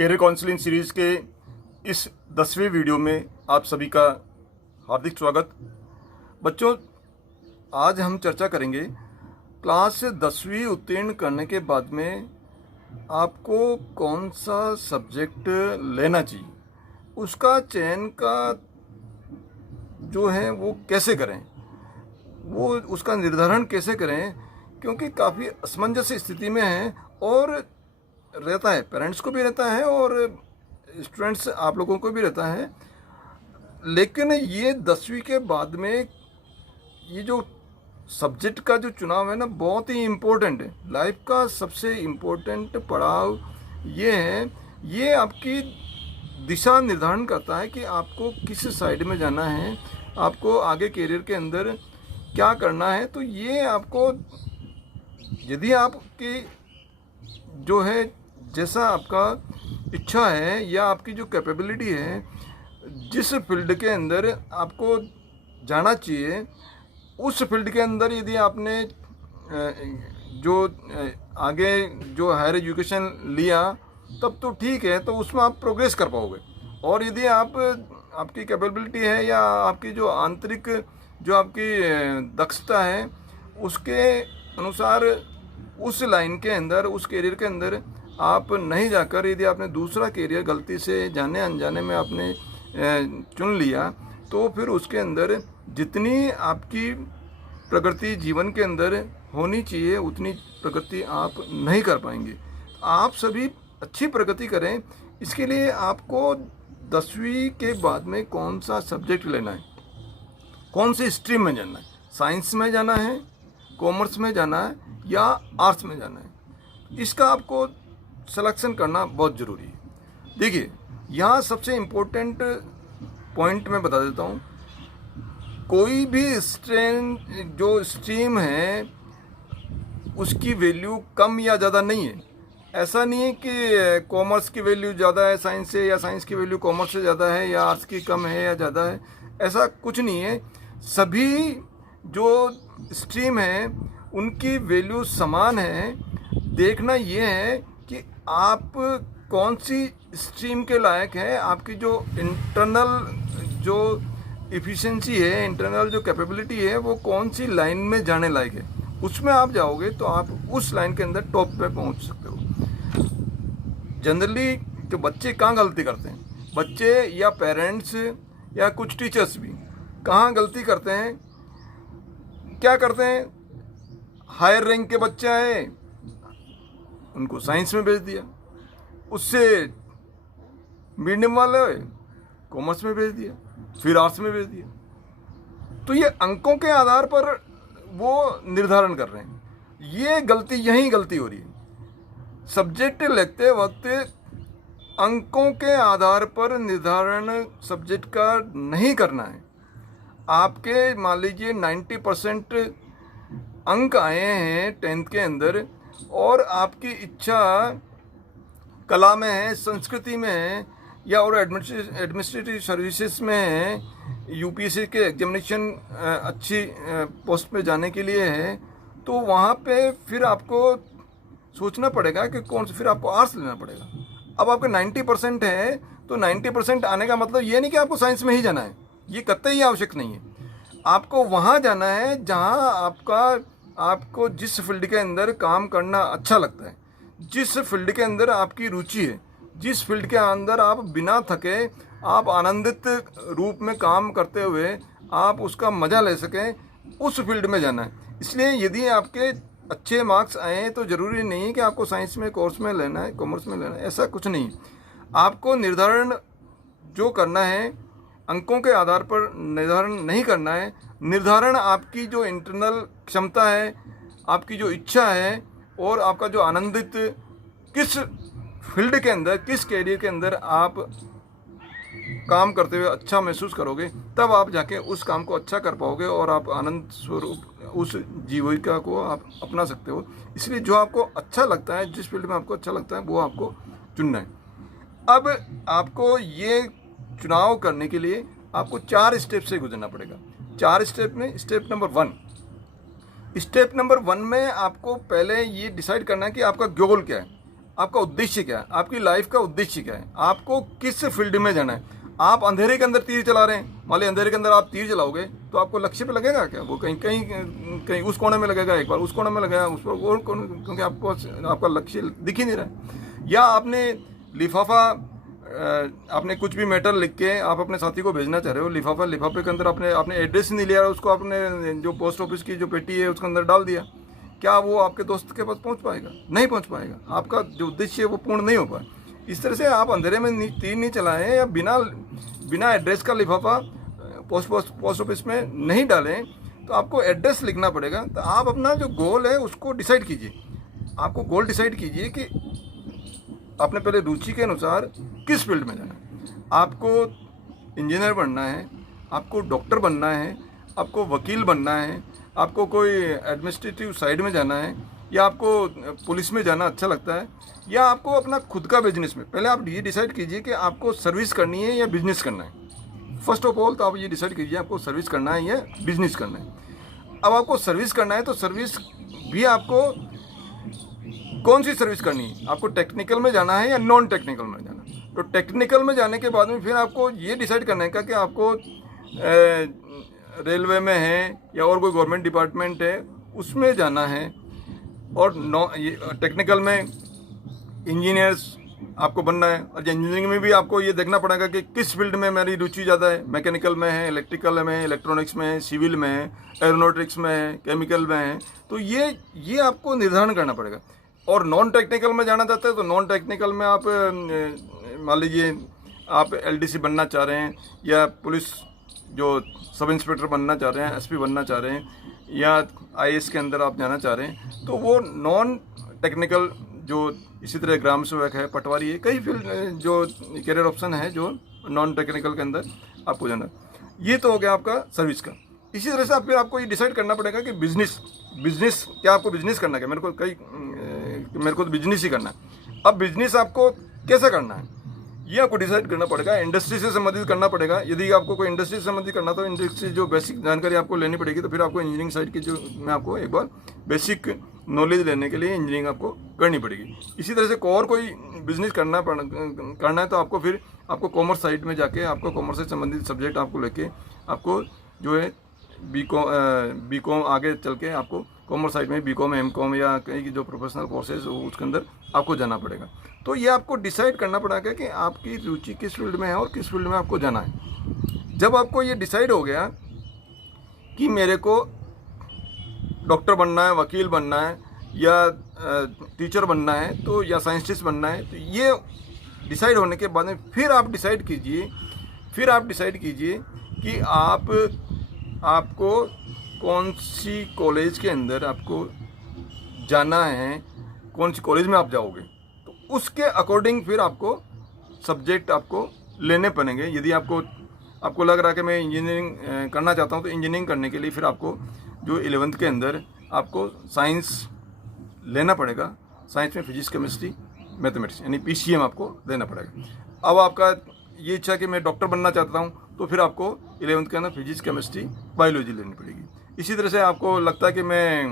Career counselling series के इस 10वें वीडियो में आप सभी का हार्दिक स्वागत। बच्चों, आज हम चर्चा करेंगे क्लास 10वीं उत्तीर्ण करने के बाद में आपको कौन सा सब्जेक्ट लेना चाहिए, उसका चयन का जो है वो कैसे करें, वो उसका निर्धारण कैसे करें, क्योंकि काफ़ी असमंजस स्थिति में है और रहता है, पेरेंट्स को भी रहता है और स्टूडेंट्स आप लोगों को भी रहता है। लेकिन ये 10वीं के बाद में ये जो सब्जेक्ट का जो चुनाव है ना, बहुत ही इम्पोर्टेंट है। लाइफ का सबसे इम्पोर्टेंट पड़ाव ये है, ये आपकी दिशा निर्धारण करता है कि आपको किस साइड में जाना है, आपको आगे करियर के अंदर क्या करना है। तो ये आपको, यदि आपकी जो है जैसा आपका इच्छा है या आपकी जो कैपेबिलिटी है, जिस फील्ड के अंदर आपको जाना चाहिए, उस फील्ड के अंदर यदि आपने जो आगे जो हायर एजुकेशन लिया तब तो ठीक है, तो उसमें आप प्रोग्रेस कर पाओगे। और यदि आपकी कैपेबिलिटी है या आपकी जो आंतरिक जो आपकी दक्षता है, उसके अनुसार उस लाइन के अंदर, उस करियर के अंदर आप नहीं जाकर यदि आपने दूसरा करियर गलती से जाने अनजाने में आपने चुन लिया, तो फिर उसके अंदर जितनी आपकी प्रगति जीवन के अंदर होनी चाहिए उतनी प्रगति आप नहीं कर पाएंगे। आप सभी अच्छी प्रगति करें, इसके लिए आपको 10वीं के बाद में कौन सा सब्जेक्ट लेना है, कौन सी स्ट्रीम में जाना है, साइंस में जाना है, कॉमर्स में जाना है या आर्ट्स में जाना है, इसका आपको सिलेक्शन करना बहुत ज़रूरी है। देखिए, यहाँ सबसे इम्पोर्टेंट पॉइंट मैं बता देता हूँ। कोई भी स्ट्रीम है उसकी वैल्यू कम या ज़्यादा नहीं है। ऐसा नहीं है कि कॉमर्स की वैल्यू ज़्यादा है साइंस से, या साइंस की वैल्यू कॉमर्स से ज़्यादा है, या आर्ट्स की कम है या ज़्यादा है। ऐसा कुछ नहीं है। सभी जो स्ट्रीम है उनकी वैल्यू समान है। देखना ये है कि आप कौन सी स्ट्रीम के लायक है, आपकी जो इंटरनल जो एफिशिएंसी है, इंटरनल जो कैपेबिलिटी है, वो कौन सी लाइन में जाने लायक है। उसमें आप जाओगे तो आप उस लाइन के अंदर टॉप पे पहुंच सकते हो। जनरली जो बच्चे कहाँ गलती करते हैं, बच्चे या पेरेंट्स या कुछ टीचर्स भी कहाँ गलती करते हैं, क्या करते हैं, हायर रैंक के बच्चे आए, उनको साइंस में भेज दिया, उससे मीडियम वाले कॉमर्स में भेज दिया, फिर आर्ट्स में भेज दिया। तो ये अंकों के आधार पर वो निर्धारण कर रहे हैं। ये गलती, यही गलती हो रही है। सब्जेक्ट लेते वक्त अंकों के आधार पर निर्धारण सब्जेक्ट का नहीं करना है। आपके मान लीजिए 90% अंक आए हैं 10th के अंदर, और आपकी इच्छा कला में है, संस्कृति में है, या और एडमिनिस्ट्रेटिव सर्विसेज में है, यूपीएससी के एग्जामिनेशन अच्छी पोस्ट पे जाने के लिए है, तो वहाँ पे फिर आपको सोचना पड़ेगा कि कौन सा, फिर आपको आर्ट्स लेना पड़ेगा। अब आपका 90% है, तो 90% आने का मतलब ये नहीं कि आपको साइंस में ही जाना है, ये कतई आवश्यक नहीं है। आपको वहाँ जाना है जहाँ आपको जिस फील्ड के अंदर काम करना अच्छा लगता है, जिस फील्ड के अंदर आपकी रुचि है, जिस फील्ड के अंदर आप बिना थके, आप आनंदित रूप में काम करते हुए आप उसका मज़ा ले सकें, उस फील्ड में जाना है। इसलिए यदि आपके अच्छे मार्क्स आए हैं तो ज़रूरी नहीं है कि आपको साइंस में, कोर्स में लेना है, कॉमर्स में लेना है, ऐसा कुछ नहीं। आपको निर्धारण जो करना है, अंकों के आधार पर निर्धारण नहीं करना है। निर्धारण आपकी जो इंटरनल क्षमता है, आपकी जो इच्छा है, और आपका जो आनंदित, किस फील्ड के अंदर, किस कैरियर के अंदर आप काम करते हुए अच्छा महसूस करोगे, तब आप जाके उस काम को अच्छा कर पाओगे और आप आनंद स्वरूप उस जीविका को आप अपना सकते हो। इसलिए जो आपको अच्छा लगता है, जिस फील्ड में आपको अच्छा लगता है, वो आपको चुनना है। अब आपको ये चुनाव करने के लिए आपको 4 स्टेप से गुजरना पड़ेगा। 4 स्टेप में स्टेप नंबर 1 में आपको पहले ये डिसाइड करना है कि आपका गोल क्या है, आपका उद्देश्य क्या है, आपकी लाइफ का उद्देश्य क्या है, आपको किस फील्ड में जाना है। आप अंधेरे के अंदर तीर चला रहे हैं, मान लीजिए अंधेरे के अंदर आप तीर चलाओगे तो आपको लक्ष्य पे लगेगा क्या, वो कहीं कहीं कहीं उस कोने में लगेगा, एक बार उस कोने में लगेगा, उस पर और कोने, क्योंकि आपको आपका लक्ष्य दिख ही नहीं रहा है। या आपने लिफाफा, आपने कुछ भी मैटर लिख के आप अपने साथी को भेजना चाह रहे हो, लिफाफे के अंदर आपने एड्रेस नहीं लिया, उसको आपने जो पोस्ट ऑफिस की जो पेटी है उसके अंदर डाल दिया, क्या वो आपके दोस्त के पास पहुंच पाएगा? नहीं पहुंच पाएगा। आपका जो उद्देश्य है वो पूर्ण नहीं हो पाए। इस तरह से आप अंधेरे में तीर नहीं चलाएं या बिना एड्रेस का लिफाफा पोस्ट ऑफिस में नहीं डालें, तो आपको एड्रेस लिखना पड़ेगा। तो आप अपना जो गोल है उसको डिसाइड कीजिए। आपको गोल डिसाइड कीजिए कि आपने पहले रुचि के अनुसार किस फील्ड में जाना है। आपको इंजीनियर बनना है, आपको डॉक्टर बनना है, आपको वकील बनना है, आपको कोई एडमिनिस्ट्रेटिव साइड में जाना है, या आपको पुलिस में जाना अच्छा लगता है, या आपको अपना खुद का बिजनेस में, पहले आप ये डिसाइड कीजिए कि आपको सर्विस करनी है या बिजनेस करना है। फर्स्ट ऑफ ऑल तो आप ये डिसाइड कीजिए आपको सर्विस करना है या बिजनेस करना है। अब आपको सर्विस करना है तो सर्विस भी आपको कौन सी सर्विस करनी है, आपको टेक्निकल में जाना है या नॉन टेक्निकल में जाना है। तो टेक्निकल में जाने के बाद में फिर आपको ये डिसाइड करना है कि आपको रेलवे में है या और कोई गवर्नमेंट डिपार्टमेंट है उसमें जाना है, और टेक्निकल में इंजीनियर्स आपको बनना है। और इंजीनियरिंग में भी आपको ये देखना पड़ेगा कि किस फील्ड में मेरी रुचि ज़्यादा है, मैकेनिकल में है, इलेक्ट्रिकल में है, इलेक्ट्रॉनिक्स में है, सिविल में है, एरोनॉटिक्स में है, केमिकल में है। तो ये आपको निर्धारण करना पड़ेगा। और नॉन टेक्निकल में जाना चाहते हैं तो नॉन टेक्निकल में आप मान लीजिए आप एलडीसी बनना चाह रहे हैं, या पुलिस जो सब इंस्पेक्टर बनना चाह रहे हैं, एसपी बनना चाह रहे हैं, या आईएएस के अंदर आप जाना चाह रहे हैं, तो वो नॉन टेक्निकल जो इसी तरह ग्राम सेवक है, पटवारी है, कई फील्ड जो करियर ऑप्शन है जो नॉन टेक्निकल के अंदर आपको जाना। ये तो हो गया आपका सर्विस का। इसी तरह से फिर आपको ये डिसाइड करना पड़ेगा कि बिजनेस क्या आपको बिजनेस करना है। मेरे को तो बिजनेस ही करना है। अब बिजनेस आपको कैसे करना है ये आपको डिसाइड करना पड़ेगा। इंडस्ट्री से संबंधित करना पड़ेगा। यदि आपको कोई इंडस्ट्री से संबंधित करना तो इंडस्ट्री से जो बेसिक जानकारी आपको लेनी पड़ेगी। तो फिर आपको इंजीनियरिंग साइड की जो मैं आपको एक बार बेसिक नॉलेज लेने के लिए इंजीनियरिंग आपको करनी पड़ेगी। इसी तरह से और कोई बिजनेस करना है तो आपको फिर कॉमर्स साइड में जाके आपको कॉमर्स से संबंधित सब्जेक्ट आपको लेके आपको जो है बीकॉम आगे चल के आपको कॉमर्स साइड में बीकॉम एमकॉम या कहीं की जो प्रोफेशनल कोर्सेज हो उसके अंदर आपको जाना पड़ेगा। तो ये आपको डिसाइड करना पड़ेगा कि आपकी रुचि किस फील्ड में है और किस फील्ड में आपको जाना है। जब आपको ये डिसाइड हो गया कि मेरे को डॉक्टर बनना है, वकील बनना है, या टीचर बनना है, तो या साइंटिस्ट बनना है, तो ये डिसाइड होने के बाद में फिर आप डिसाइड कीजिए कि आपको कौन सी कॉलेज के अंदर आपको जाना है, कौन सी कॉलेज में आप जाओगे। तो उसके अकॉर्डिंग फिर आपको सब्जेक्ट आपको लेने पड़ेंगे। यदि आपको लग रहा है कि मैं इंजीनियरिंग करना चाहता हूँ, तो इंजीनियरिंग करने के लिए फिर आपको जो 11th के अंदर आपको साइंस लेना पड़ेगा। साइंस में फिजिक्स, केमिस्ट्री, मैथमेटिक्स यानी PCM आपको लेना पड़ेगा। अब आपका ये इच्छा कि मैं डॉक्टर बनना चाहता हूँ, तो फिर आपको 11th के अंदर फिजिक्स, केमिस्ट्री, बायोलॉजी लेनी पड़ेगी। इसी तरह से आपको लगता है कि मैं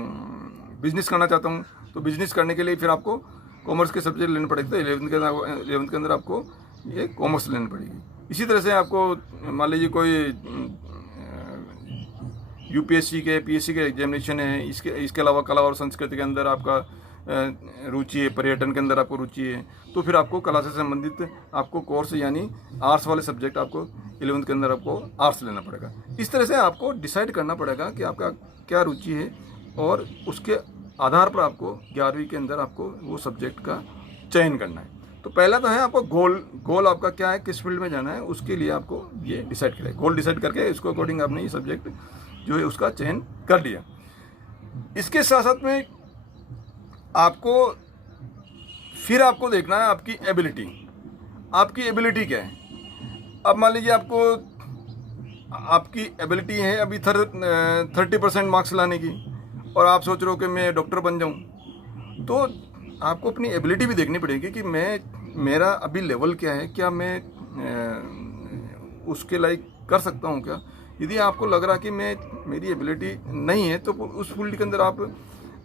बिजनेस करना चाहता हूँ, तो बिजनेस करने के लिए फिर आपको कॉमर्स के सब्जेक्ट लेने पड़ेंगे। तो 11th के अंदर आपको ये कॉमर्स लेनी पड़ेगी। इसी तरह से आपको मान लीजिए कोई UPSC के PSC के एग्जामिनेशन है, इसके अलावा कला और संस्कृति के अंदर आपका रुचि है, पर्यटन के अंदर आपको रुचि है, तो फिर आपको कला से संबंधित आपको कोर्स यानी आर्ट्स वाले सब्जेक्ट आपको 11th के अंदर आपको आर्ट्स लेना पड़ेगा। इस तरह से आपको डिसाइड करना पड़ेगा कि आपका क्या रुचि है, और उसके आधार पर आपको 11वीं के अंदर आपको वो सब्जेक्ट का चयन करना है। तो पहला तो है आपको गोल आपका क्या है, किस फील्ड में जाना है, उसके लिए आपको ये डिसाइड करें। गोल डिसाइड करके इसको अकॉर्डिंग आपने ये सब्जेक्ट जो है उसका चयन कर लिया। इसके साथ साथ में फिर आपको देखना है आपकी एबिलिटी क्या है। अब मान लीजिए आपकी एबिलिटी है अभी 30% मार्क्स लाने की, और आप सोच रहे हो कि मैं डॉक्टर बन जाऊं, तो आपको अपनी एबिलिटी भी देखनी पड़ेगी कि मेरा अभी लेवल क्या है, क्या मैं उसके लायक कर सकता हूं क्या। यदि आपको लग रहा कि मेरी एबिलिटी नहीं है, तो उस फील्ड के अंदर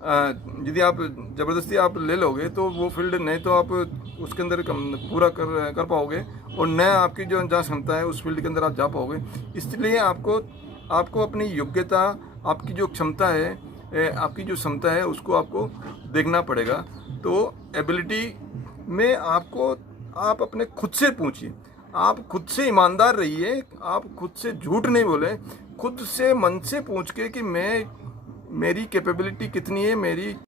यदि आप ज़बरदस्ती आप ले लोगे तो वो फील्ड नहीं तो आप उसके अंदर पूरा कर पाओगे, और न आपकी जो जहाँ क्षमता है उस फील्ड के अंदर आप जा पाओगे। इसलिए आपको अपनी योग्यता, आपकी जो क्षमता है, आपकी जो क्षमता है उसको आपको देखना पड़ेगा। तो एबिलिटी में आप अपने खुद से पूछिए, आप खुद से ईमानदार रहिए, आप खुद से झूठ नहीं बोले, खुद से मन से पूछ के कि मेरी कैपेबिलिटी कितनी है, मेरी